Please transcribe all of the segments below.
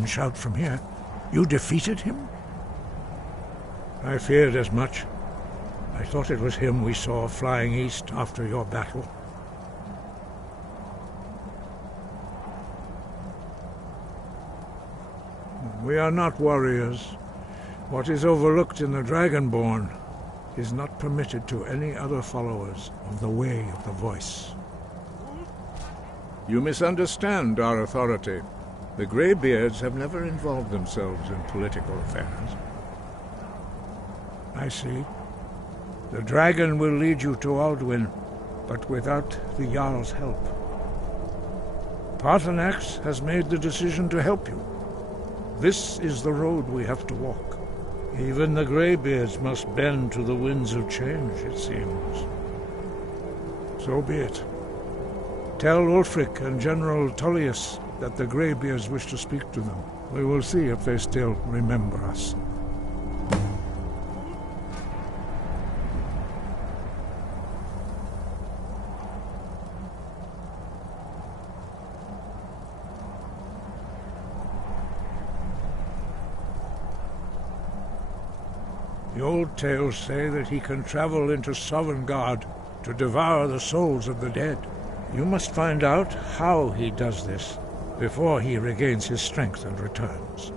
can shout from here. You defeated him? I feared as much. I thought it was him we saw flying east after your battle. We are not warriors. What is overlooked in the Dragonborn is not permitted to any other followers of the Way of the Voice. You misunderstand our authority. The Greybeards have never involved themselves in political affairs. I see. The dragon will lead you to Alduin, but without the Jarl's help. Paarthurnax has made the decision to help you. This is the road we have to walk. Even the Greybeards must bend to the winds of change, it seems. So be it. Tell Ulfric and General Tullius that the Greybeards wish to speak to them. We will see if they still remember us. The old tales say that he can travel into Sovngarde to devour the souls of the dead. You must find out how he does this before he regains his strength and returns.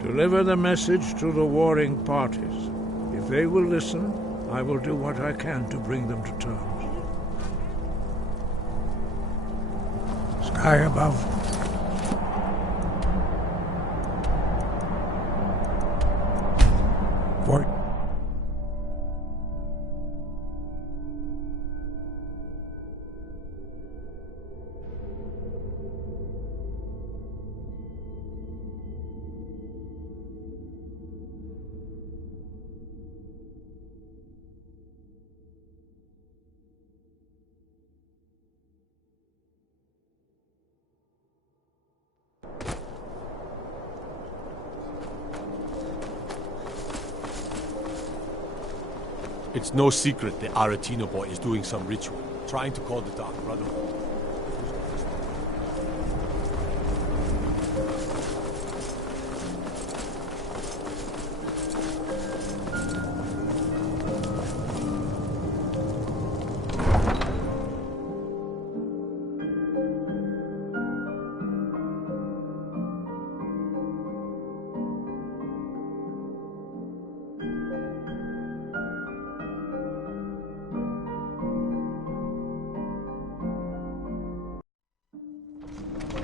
Deliver the message to the warring parties. If they will listen, I will do what I can to bring them to terms. Sky above. Void. It's no secret the Aretino boy is doing some ritual, trying to call the Dark Brotherhood.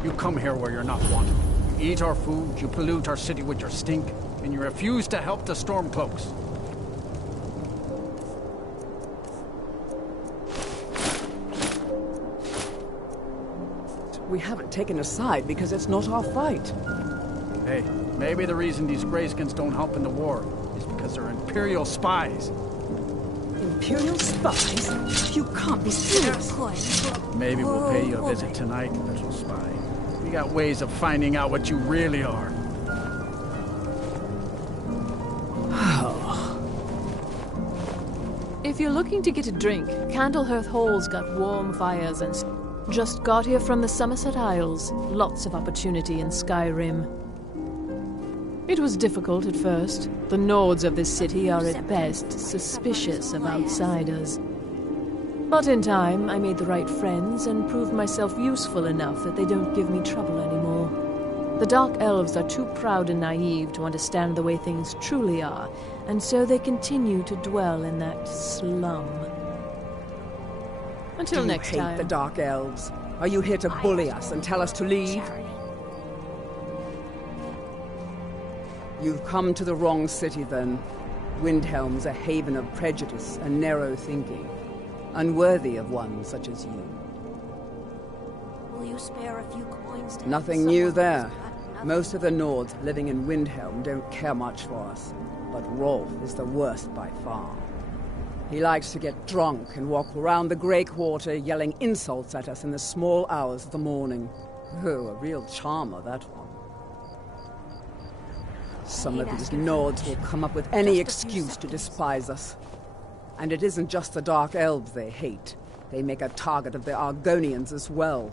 You come here where you're not wanted. You eat our food, you pollute our city with your stink, and you refuse to help the Stormcloaks. We haven't taken a side because it's not our fight. Hey, maybe the reason these Greyskins don't help in the war is because they're Imperial spies. Imperial spies? You can't be serious. Maybe we'll pay you a visit tonight, little spy. We got ways of finding out what you really are. If you're looking to get a drink, Candlehearth Hall's got warm fires and just got here from the Somerset Isles. Lots of opportunity in Skyrim. It was difficult at first. The Nords of this city are at best suspicious of outsiders. But in time, I made the right friends and proved myself useful enough that they don't give me trouble anymore. The Dark Elves are too proud and naive to understand the way things truly are, and so they continue to dwell in that slum. Until next time. Do you hate the Dark Elves? Are you here to bully us and tell us to leave? You've come to the wrong city, then. Windhelm's a haven of prejudice and narrow thinking, unworthy of one such as you. Will you spare a few coins to Nothing new there. Most of the Nords living in Windhelm don't care much for us, but Rolf is the worst by far. He likes to get drunk and walk around the Grey Quarter yelling insults at us in the small hours of the morning. Oh, a real charmer, that one. Some of these Nords will come up with any excuse to despise us. And it isn't just the Dark Elves they hate. They make a target of the Argonians as well.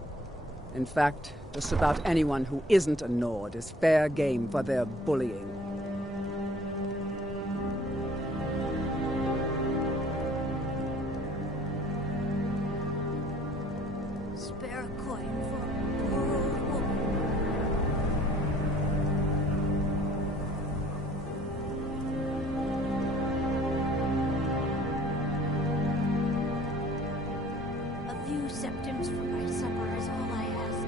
In fact, just about anyone who isn't a Nord is fair game for their bullying. Spare a coin for a poor old woman. A few septims for my supper is all I ask.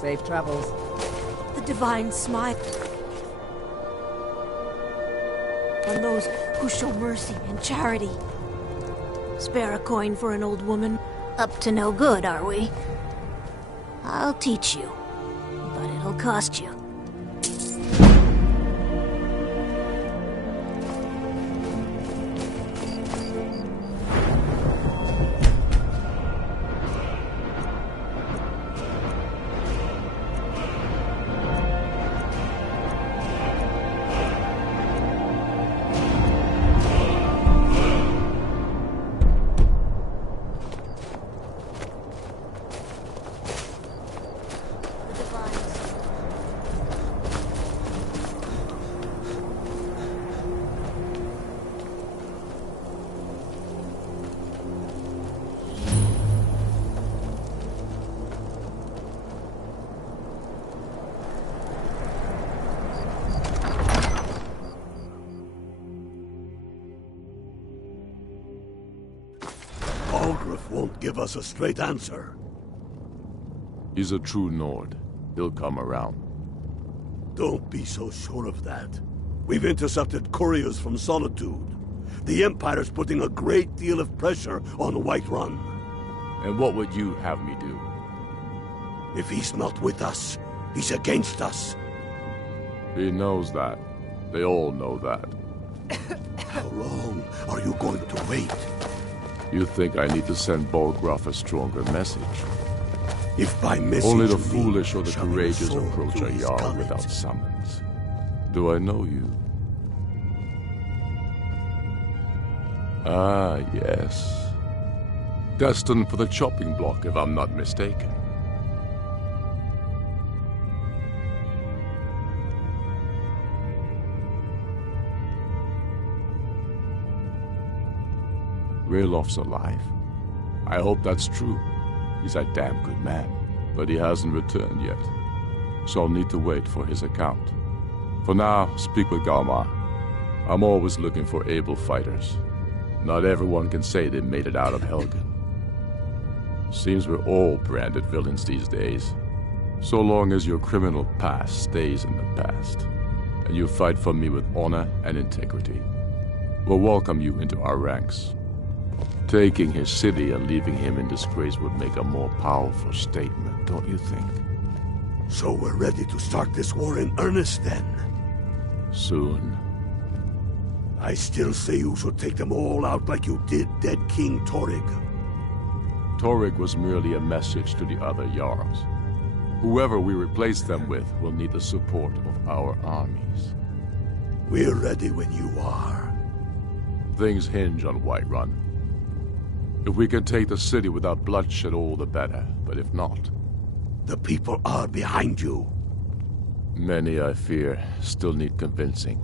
Safe travels. The divine smile on those who show mercy and charity. Spare a coin for an old woman. Up to no good, are we? I'll teach you, but it'll cost you. Algrif won't give us a straight answer. He's a true Nord. He'll come around. Don't be so sure of that. We've intercepted couriers from Solitude. The Empire's putting a great deal of pressure on Whiterun. And what would you have me do? If he's not with us, he's against us. He knows that. They all know that. How long are you going to wait? You think I need to send Bolgraf a stronger message? If by message Only the you mean foolish or the shoving a courageous sword approach through a his Jarl gullet. without summons. Do I know you? Ah, yes. Destined for the chopping block, if I'm not mistaken. Raylof's alive. I hope that's true. He's a damn good man, but he hasn't returned yet. So I'll need to wait for his account. For now, speak with Galmar. I'm always looking for able fighters. Not everyone can say they made it out of Helgen. Seems we're all branded villains these days. So long as your criminal past stays in the past, and you fight for me with honor and integrity, we'll welcome you into our ranks. Taking his city and leaving him in disgrace would make a more powerful statement, don't you think? So we're ready to start this war in earnest then? Soon. I still say you should take them all out like you did dead King Torrig. Torrig was merely a message to the other Jarls. Whoever we replace them with will need the support of our armies. We're ready when you are. Things hinge on Whiterun. If we can take the city without bloodshed, all the better. But if not... The people are behind you. Many, I fear, still need convincing.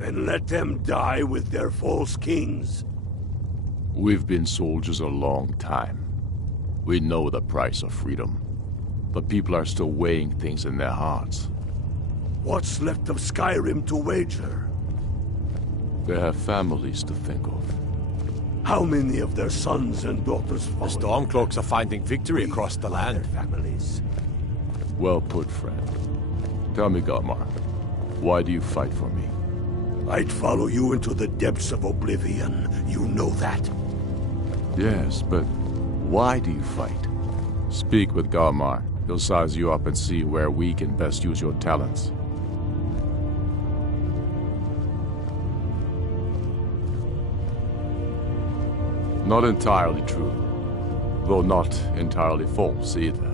And let them die with their false kings. We've been soldiers a long time. We know the price of freedom. But people are still weighing things in their hearts. What's left of Skyrim to wager? They have families to think of. How many of their sons and daughters The follow? Stormcloaks are finding victory across the land. Their families. Well put, friend. Tell me, Galmar, why do you fight for me? I'd follow you into the depths of oblivion. You know that. Yes, but why do you fight? Speak with Galmar. He'll size you up and see where we can best use your talents. Not entirely true. though not entirely false either.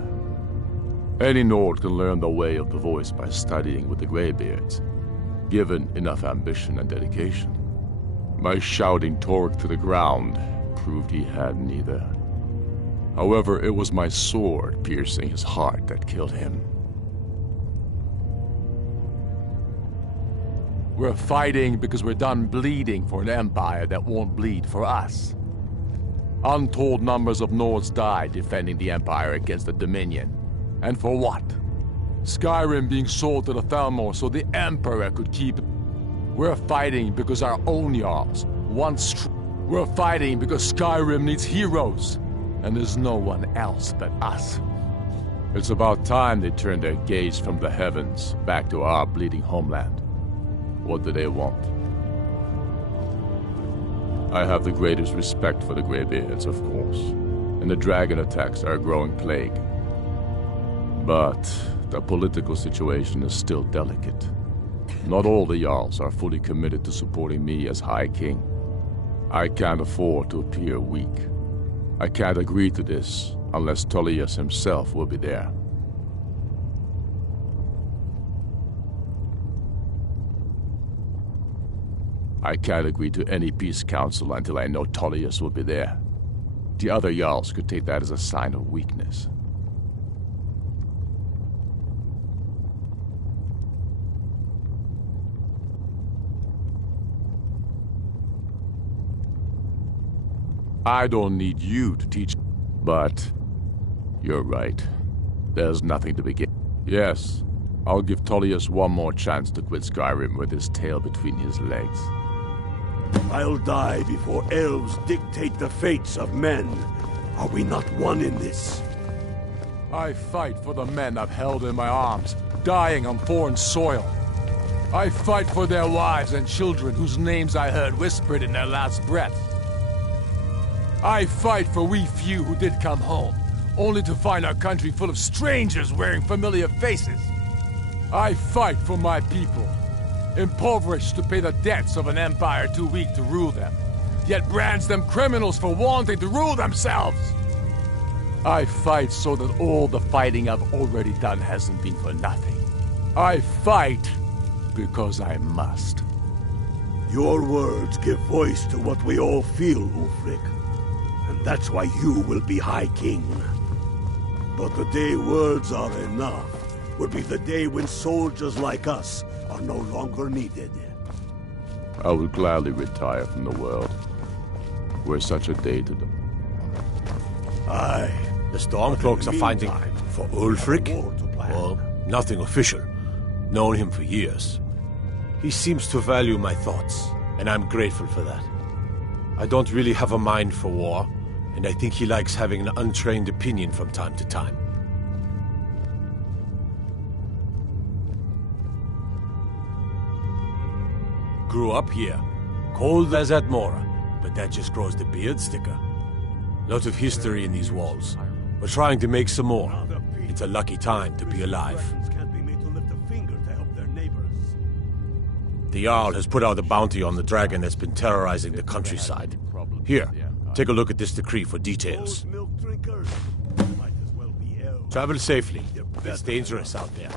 Any Nord can learn the way of the voice by studying with the Greybeards, given enough ambition and dedication. My shouting Torg to the ground proved he had neither. However, it was my sword piercing his heart that killed him. We're fighting because we're done bleeding for an empire that won't bleed for us. Untold numbers of Nords died defending the empire against the Dominion. And for what? Skyrim being sold to the Thalmor so the Emperor could keep it. We're fighting because our own Jarls want We're fighting because Skyrim needs heroes, and there's no one else but us. It's about time they turned their gaze from the heavens back to our bleeding homeland. What do they want? I have the greatest respect for the Greybeards, of course, and the dragon attacks are a growing plague. But the political situation is still delicate. Not all the Jarls are fully committed to supporting me as High King. I can't afford to appear weak. I can't agree to this unless Tullius himself will be there. I can't agree to any peace council until I know Tullius will be there. The other Jarls could take that as a sign of weakness. I don't need you to teach, but you're right. There's nothing to begin. Yes, I'll give Tullius one more chance to quit Skyrim with his tail between his legs. I'll die before elves dictate the fates of men. Are we not one in this? I fight for the men I've held in my arms, dying on foreign soil. I fight for their wives and children whose names I heard whispered in their last breath. I fight for we few who did come home, only to find our country full of strangers wearing familiar faces. I fight for my people, impoverished to pay the debts of an empire too weak to rule them, yet brands them criminals for wanting to rule themselves. I fight so that all the fighting I've already done hasn't been for nothing. I fight because I must. Your words give voice to what we all feel, Ulfric. And that's why you will be High King. But the day words are enough will be the day when soldiers like us are no longer needed. I would gladly retire from the world. We're such a day to them. Aye. The Stormcloaks are finding for Ulfric? Well, nothing official. Known him for years. He seems to value my thoughts, and I'm grateful for that. I don't really have a mind for war, and I think he likes having an untrained opinion from time to time. Grew up here, cold as Atmora, but that just grows the beard sticker. Lot of history in these walls. We're trying to make some more. It's a lucky time to be alive. The Jarl has put out a bounty on the dragon that's been terrorizing the countryside. Here, take a look at this decree for details. Travel safely. It's dangerous out there.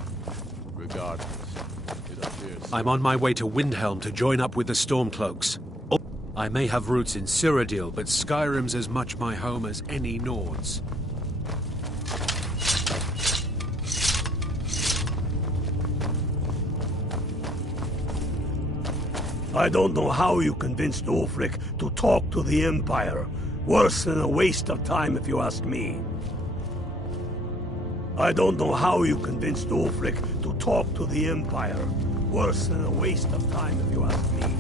Regardless, it appears... I'm on my way to Windhelm to join up with the Stormcloaks. I may have roots in Cyrodiil, but Skyrim's as much my home as any Nords. I don't know how you convinced Ulfric to talk to the Empire. Worse than a waste of time, if you ask me. I don't know how you convinced Ulfric to talk to the Empire. Worse than a waste of time, if you ask me.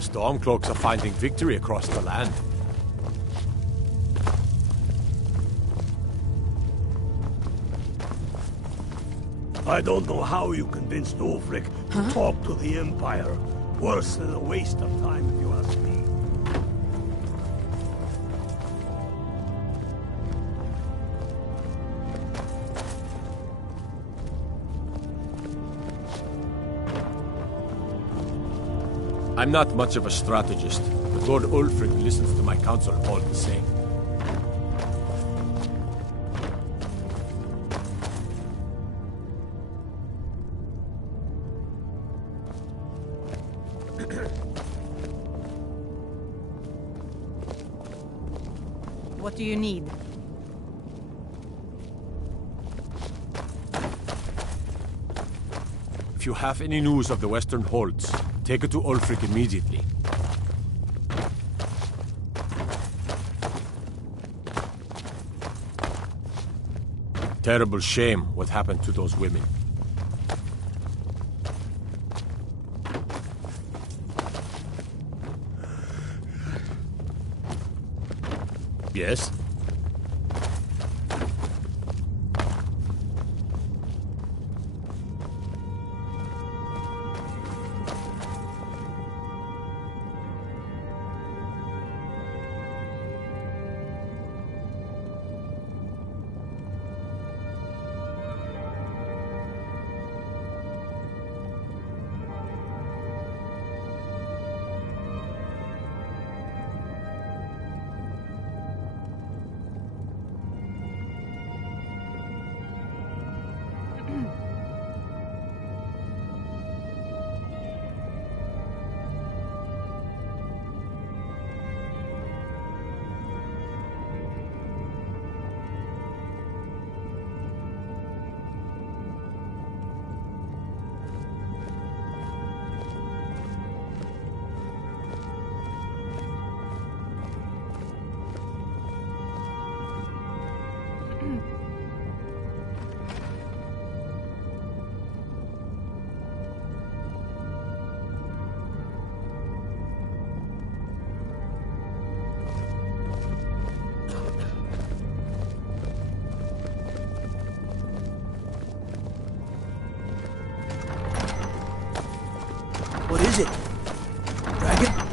The Stormcloaks are finding victory across the land. I don't know how you convinced Ulfric to talk to the Empire. Worse than a waste of time, if you ask me. I'm not much of a strategist, but Lord Ulfric listens to my counsel all the same. What do you need? If you have any news of the Western Holds, take it to Ulfric immediately. Terrible shame what happened to those women. Yes? What is it? Dragon?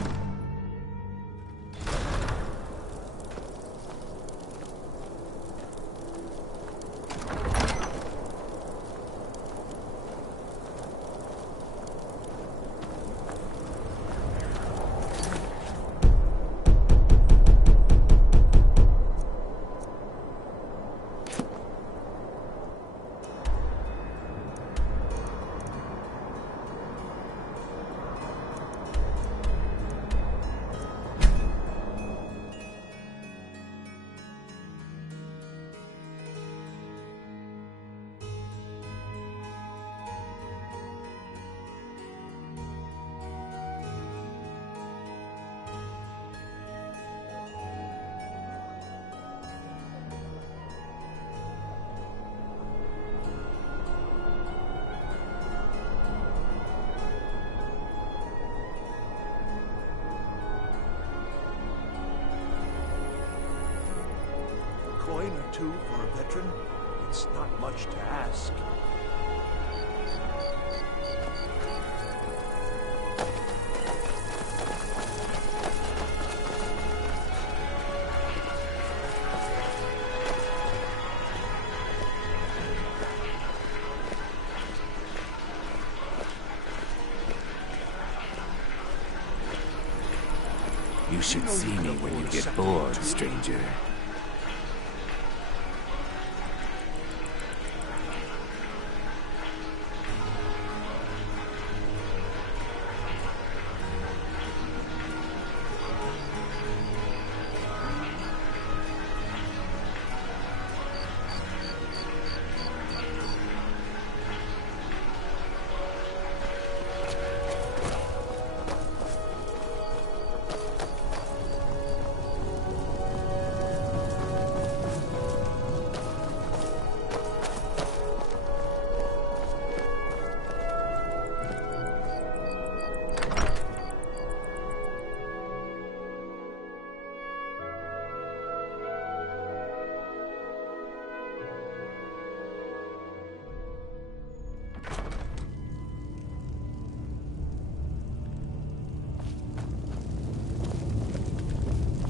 Coin or two for a veteran? It's not much to ask. You should see me when you get bored, stranger.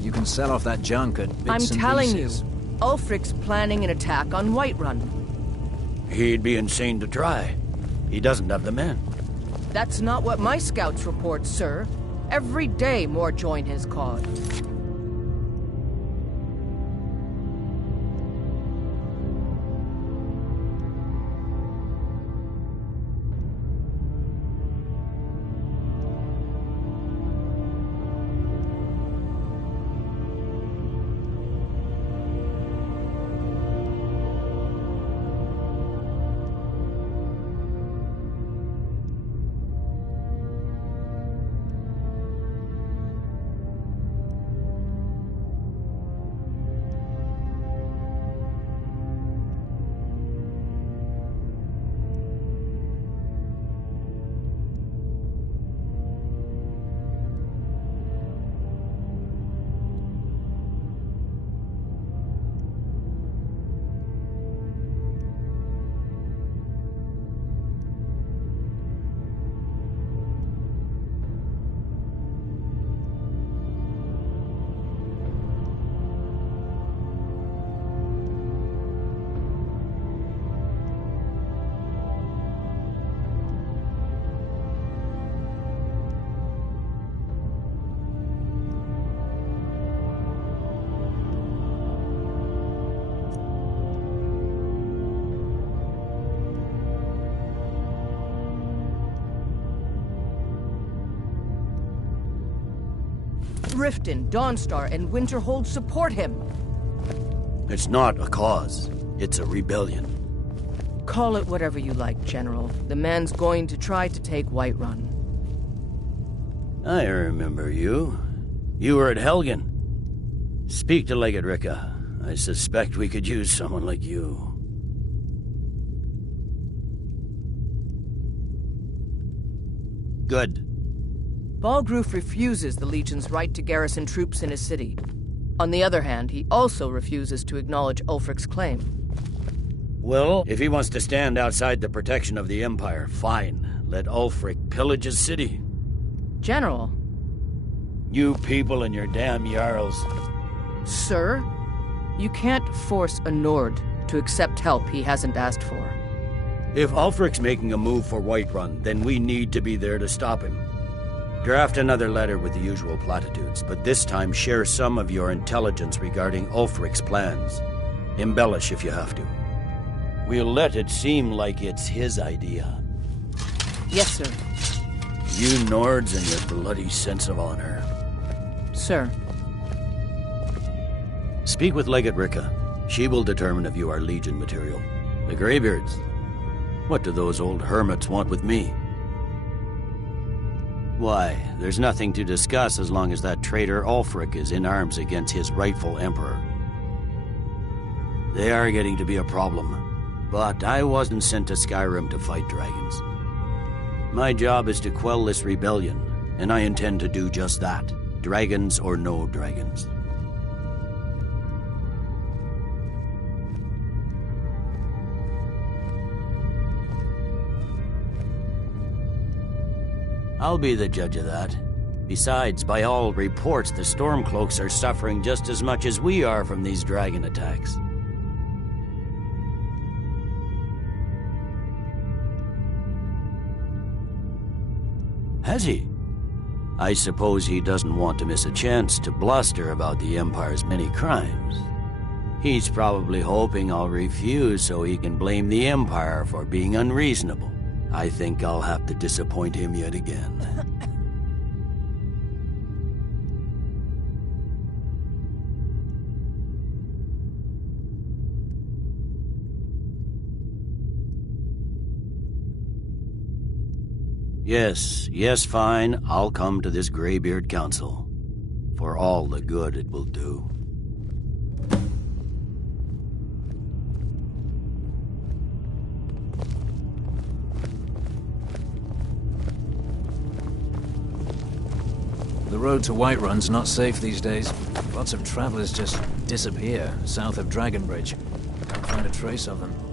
You can sell off that junk at bits I'm and telling pieces. you, Ulfric's planning an attack on Whiterun. He'd be insane to try. He doesn't have the men. That's not what my scouts report, sir. Every day more join his cause. Riften, Dawnstar, and Winterhold support him. It's not a cause. It's a rebellion. Call it whatever you like, General. The man's going to try to take Whiterun. I remember you. You were at Helgen. Speak to Legate Ricka. I suspect we could use someone like you. Good. Balgruf refuses the Legion's right to garrison troops in his city. On the other hand, he also refuses to acknowledge Ulfric's claim. Well, if he wants to stand outside the protection of the Empire, fine. Let Ulfric pillage his city. General. You people and your damn Jarls. Sir, you can't force a Nord to accept help he hasn't asked for. If Ulfric's making a move for Whiterun, then we need to be there to stop him. Draft another letter with the usual platitudes, but this time share some of your intelligence regarding Ulfric's plans. Embellish if you have to. We'll let it seem like it's his idea. Yes, sir. You Nords and your bloody sense of honor. Sir. Speak with Legate Ricka. She will determine if you are Legion material. The Greybeards. What do those old hermits want with me? Why, there's nothing to discuss as long as that traitor Ulfric is in arms against his rightful emperor. They are getting to be a problem, but I wasn't sent to Skyrim to fight dragons. My job is to quell this rebellion, and I intend to do just that, dragons or no dragons. I'll be the judge of that. Besides, by all reports, the Stormcloaks are suffering just as much as we are from these dragon attacks. Has he? I suppose he doesn't want to miss a chance to bluster about the Empire's many crimes. He's probably hoping I'll refuse so he can blame the Empire for being unreasonable. I think I'll have to disappoint him yet again. Yes, fine. I'll come to this Greybeard Council. For all the good it will do. The road to Whiterun's not safe these days. Lots of travelers just disappear south of Dragonbridge. Can't find a trace of them.